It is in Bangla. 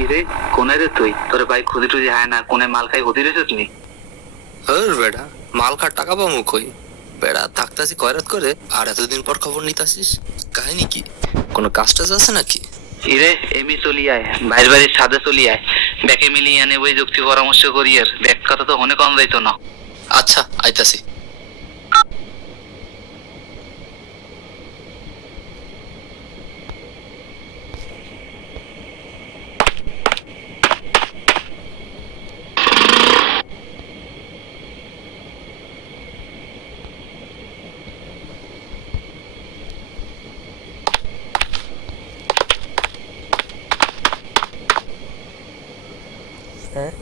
কিরে কোনে রে তুই? তোর ভাই খুদি টুদি হায় না, কোনে মাল খাই হতি রেছিস নি? বেড়া, মাল খার টাকা পাবো কই? বেড়া থাকতাছি কয়রাত করে, আর এতদিন পর খবর নিতাছিস। কাহিনী কি? কোনো কাজ টাজ আছে নাকি? কিরে এমি চলি আয়, ভাইয়ের বাড়ির ছাদে চলি আয়, ব্যাকে মিলিয়ে আনে বই যুক্তি পরামর্শ করি। আর ব্যাক কথা তো অনেক কম যাইতো না। আচ্ছা আইতাছি। হ্যাঁ